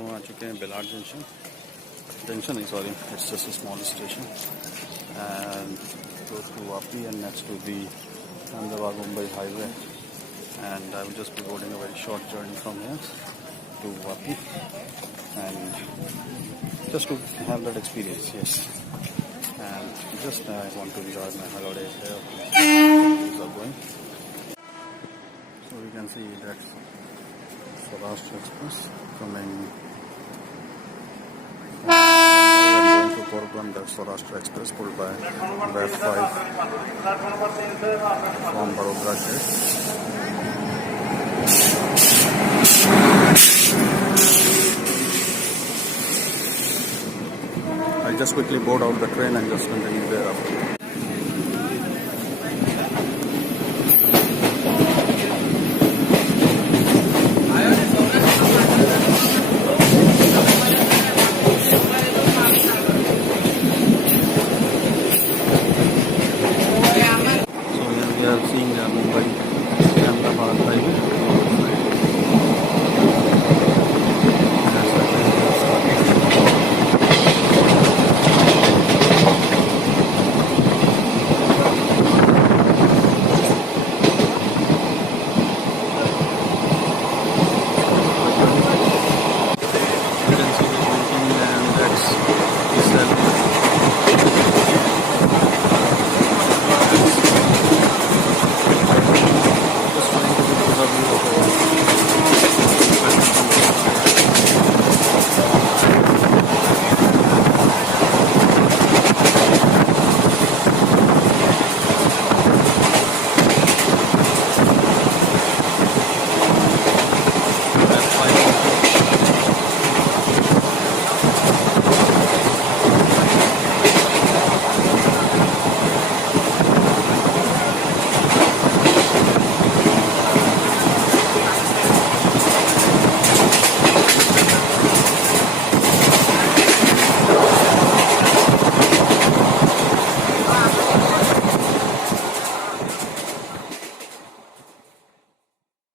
हम आ चुके हैं बिलाड जंक्शन नहीं sorry, it's just a small station and close to Vapi and next to the Ahemdabad Mumbai highway, and I will just be boarding a very short journey from here to Vapi and just to have that experience, yes. And just I want to enjoy my holidays here. Things are going. So we can see that Saurashtra Express coming to Portland. That's Saurashtra Express pulled by WAP 5 from Baroda Gate. I just quickly board out the train and just continue thereafter.